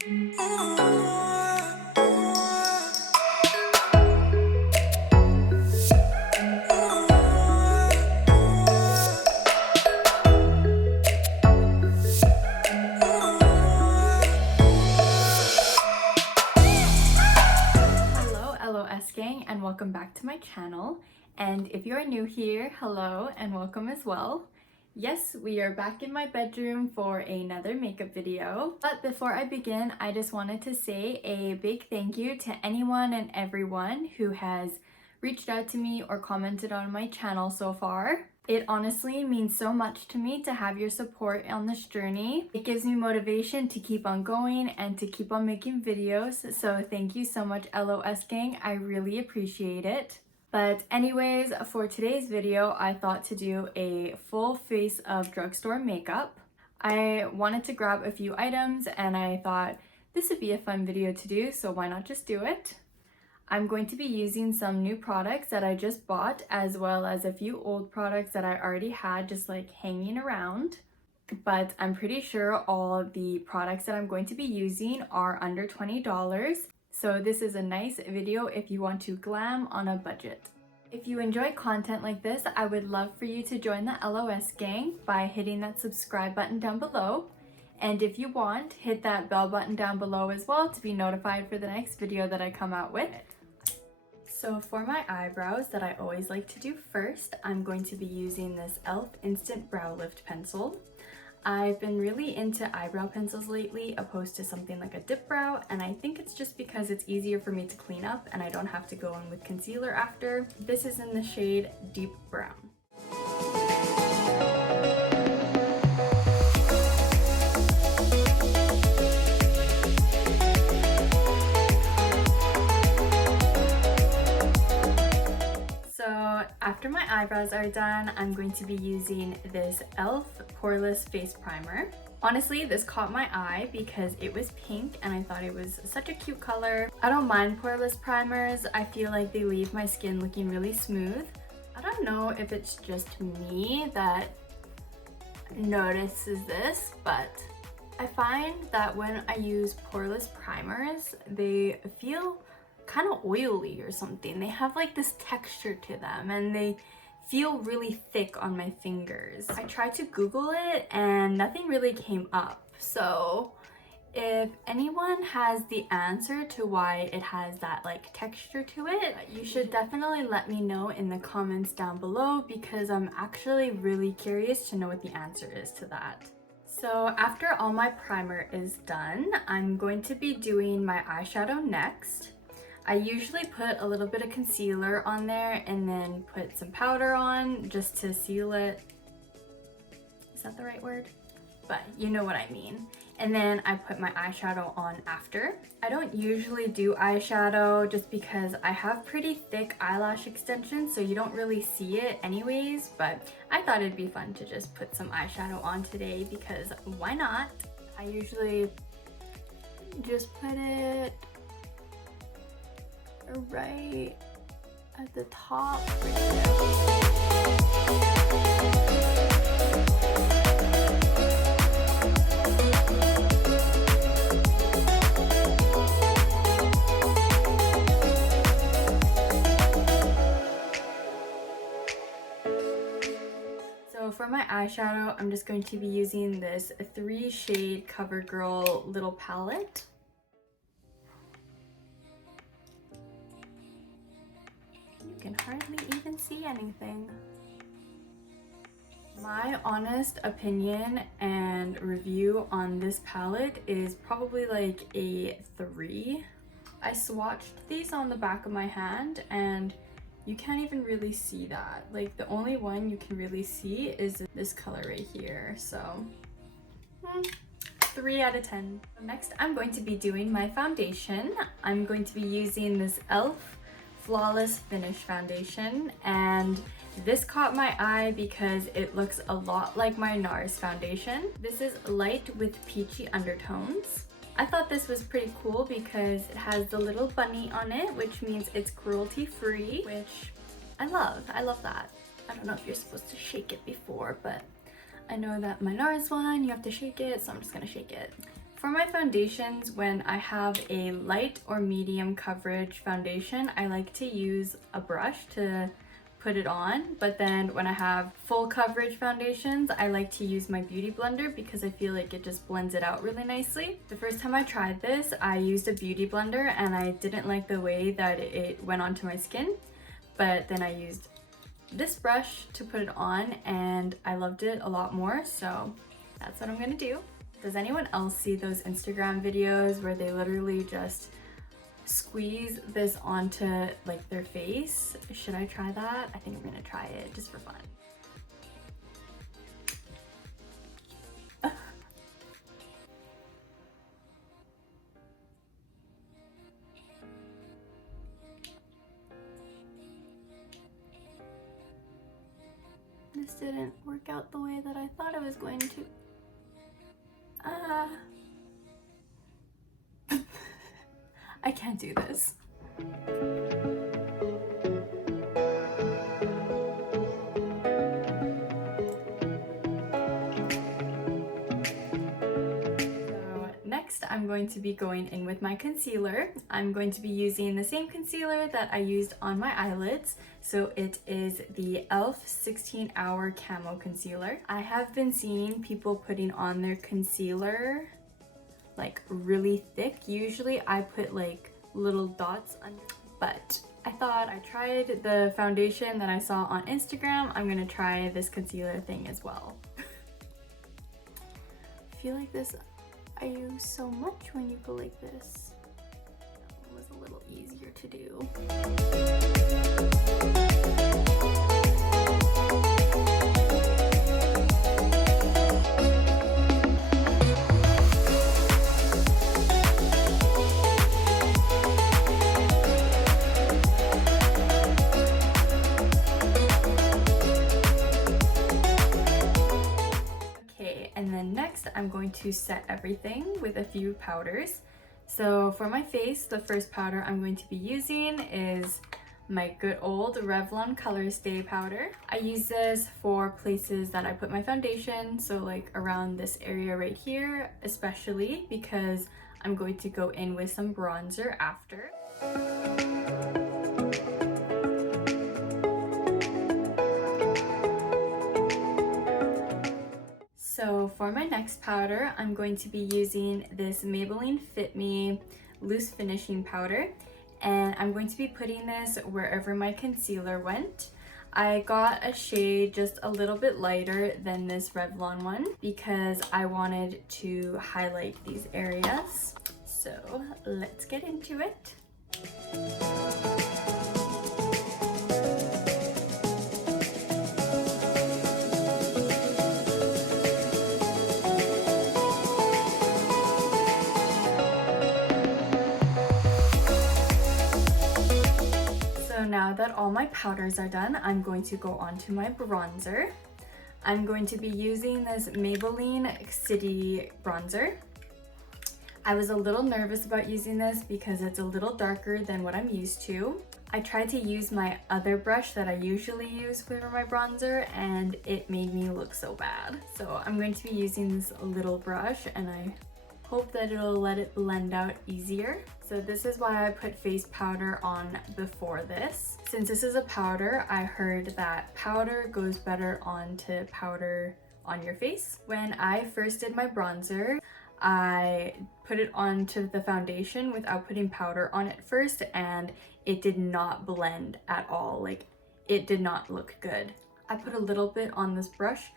Gang, and welcome back to my channel. And if you are new here, hello and welcome as well. Yes, we are back in my bedroom for another makeup video. But before I begin, I just wanted to say a big thank you to anyone and everyone who has reached out to me or commented on my channel so far. It honestly means so much to me to have your support on this journey. It gives me motivation to keep on going and to keep on making videos. So thank you so much, LOS gang. I really appreciate it. But anyways, for today's video, I thought to do a full face of drugstore makeup. I wanted to grab a few items and I thought this would be a fun video to do, so why not just do it? I'm going to be using some new products that I just bought, as well as a few old products that I already had just like hanging around. But I'm pretty sure all of the products that I'm going to be using are under $20. So this is a nice video if you want to glam on a budget. If you enjoy content like this, I would love for you to join the LOS gang by hitting that subscribe button down below. And if you want, hit that bell button down below as well to be notified for the next video that I come out with. So for my eyebrows that I always like to do first, I'm going to be using this e.l.f. Instant Brow Lift Pencil. I've been really into eyebrow pencils lately opposed to something like a dip brow, and I think it's just because it's easier for me to clean up and I don't have to go in with concealer after. This is in the shade Deep Brown. After my eyebrows are done, I'm going to be using this e.l.f. Poreless Face Primer. Honestly, this caught my eye because it was pink and I thought it was such a cute color. I don't mind poreless primers. I feel like they leave my skin looking really smooth. I don't know if it's just me that notices this, but I find that when I use poreless primers, they feel kind of oily or something. They have like this texture to them and they feel really thick on my fingers. I tried to Google it and nothing really came up. So if anyone has the answer to why it has that like texture to it, you should definitely let me know in the comments down below, because I'm actually really curious to know what the answer is to that. So after all my primer is done, I'm going to be doing my eyeshadow next. I usually put a little bit of concealer on there and then put some powder on just to seal it. Is that the right word? But you know what I mean. And then I put my eyeshadow on after. I don't usually do eyeshadow just because I have pretty thick eyelash extensions, so you don't really see it anyways, but I thought it'd be fun to just put some eyeshadow on today because why not? I usually just put it right at the top right there. So for my eyeshadow, I'm just going to be using this 3-shade CoverGirl little palette. You can hardly even see anything. My honest opinion and review on this palette is probably like a 3. I swatched these on the back of my hand and you can't even really see that. Like the only one you can really see is this color right here. So 3 out of 10. Next, I'm going to be doing my foundation. I'm going to be using this e.l.f. Flawless Finish foundation, and this caught my eye because it looks a lot like my NARS foundation. This is light with peachy undertones. I thought this was pretty cool because it has the little bunny on it, which means it's cruelty free, which I love. I love that. I don't know if you're supposed to shake it before, but I know that my NARS one, you have to shake it, so I'm just gonna shake it. For my foundations, when I have a light or medium coverage foundation, I like to use a brush to put it on, but then when I have full coverage foundations, I like to use my beauty blender because I feel like it just blends it out really nicely. The first time I tried this, I used a beauty blender and I didn't like the way that it went onto my skin, but then I used this brush to put it on and I loved it a lot more, so that's what I'm gonna do. Does anyone else see those Instagram videos where they literally just squeeze this onto like their face? Should I try that? I think I'm gonna try it just for fun. This didn't work out the way that I thought it was going to. I can't do this. Next, I'm going to be going in with my concealer. I'm going to be using the same concealer that I used on my eyelids. So it is the e.l.f. 16 Hour Camo Concealer. I have been seeing people putting on their concealer like really thick. Usually I put like little dots under, but I thought I tried the foundation that I saw on Instagram. I'm gonna try this concealer thing as well. I feel like this I use so much when you go like this. It was a little easier to do. And then next, I'm going to set everything with a few powders. So for my face, the first powder I'm going to be using is my good old Revlon Color Stay powder. I use this for places that I put my foundation, so like around this area right here, especially because I'm going to go in with some bronzer after. So for my next powder, I'm going to be using this Maybelline Fit Me Loose Finishing Powder, and I'm going to be putting this wherever my concealer went. I got a shade just a little bit lighter than this Revlon one because I wanted to highlight these areas. So let's get into it. Now that all my powders are done, I'm going to go on to my bronzer. I'm going to be using this Maybelline City bronzer. I was a little nervous about using this because it's a little darker than what I'm used to. I tried to use my other brush that I usually use for my bronzer and it made me look so bad. So I'm going to be using this little brush and I hope that it'll let it blend out easier. So this is why I put face powder on before this. Since this is a powder, I heard that powder goes better onto powder on your face. When I first did my bronzer, I put it onto the foundation without putting powder on it first, and it did not blend at all. Like, it did not look good. I put a little bit on this brush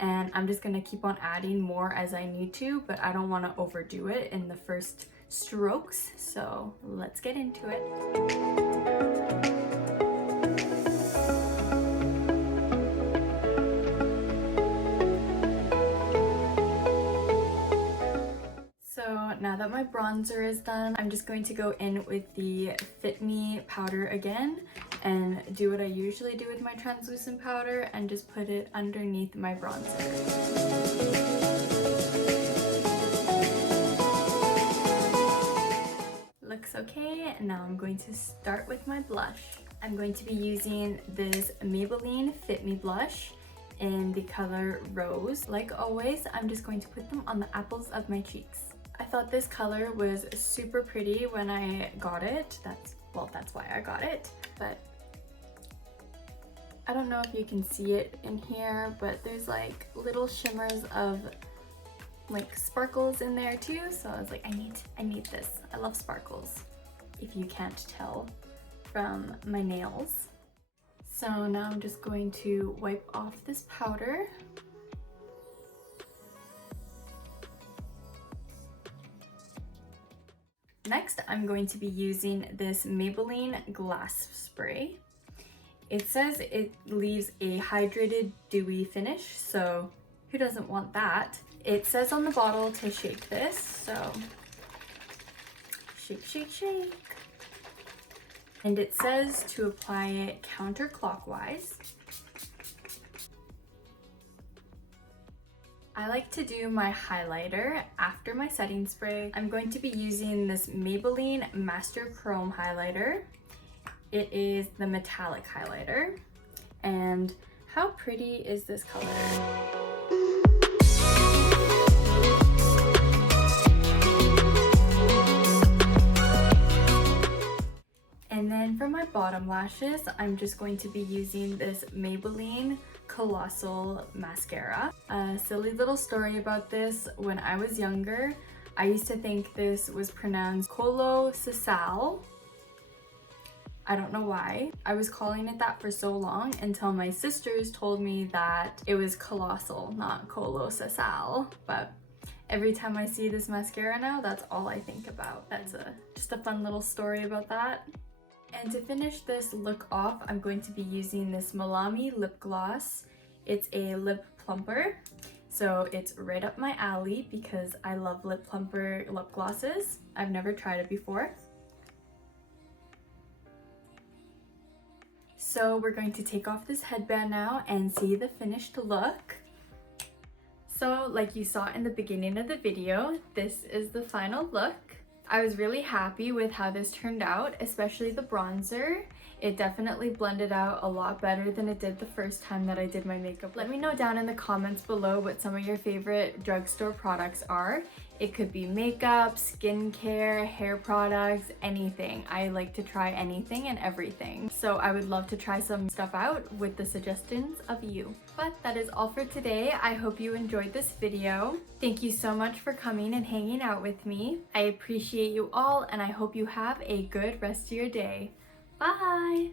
and I'm just gonna keep on adding more as I need to, but I don't want to overdo it in the first strokes. So let's get into it. So now that my bronzer is done, I'm just going to go in with the Fit Me powder again and do what I usually do with my translucent powder and just put it underneath my bronzer. Looks okay. Now I'm going to start with my blush. I'm going to be using this Maybelline Fit Me blush in the color Rose. Like always, I'm just going to put them on the apples of my cheeks. I thought this color was super pretty when I got it. That's why I got it. But I don't know if you can see it in here, but there's like little shimmers of like sparkles in there too. So I was like, I need this. I love sparkles, if you can't tell from my nails. So now I'm just going to wipe off this powder. Next, I'm going to be using this Maybelline Glass Spray. It says it leaves a hydrated, dewy finish, so who doesn't want that? It says on the bottle to shake this, so shake, shake, shake. And it says to apply it counterclockwise. I like to do my highlighter after my setting spray. I'm going to be using this Maybelline Master Chrome highlighter. It is the metallic highlighter. And how pretty is this color? And then for my bottom lashes, I'm just going to be using this Maybelline Colossal Mascara. A silly little story about this: when I was younger, I used to think this was pronounced Colossal. I don't know why. I was calling it that for so long until my sisters told me that it was colossal, not Colossal. But every time I see this mascara now, that's all I think about. That's just a fun little story about that. And to finish this look off, I'm going to be using this Milani lip gloss. It's a lip plumper, so it's right up my alley because I love lip plumper lip glosses. I've never tried it before. So we're going to take off this headband now and see the finished look. So like you saw in the beginning of the video, this is the final look. I was really happy with how this turned out, especially the bronzer. It definitely blended out a lot better than it did the first time that I did my makeup. Let me know down in the comments below what some of your favorite drugstore products are. It could be makeup, skincare, hair products, anything. I like to try anything and everything. So I would love to try some stuff out with the suggestions of you. But that is all for today. I hope you enjoyed this video. Thank you so much for coming and hanging out with me. I appreciate you all, and I hope you have a good rest of your day. Bye!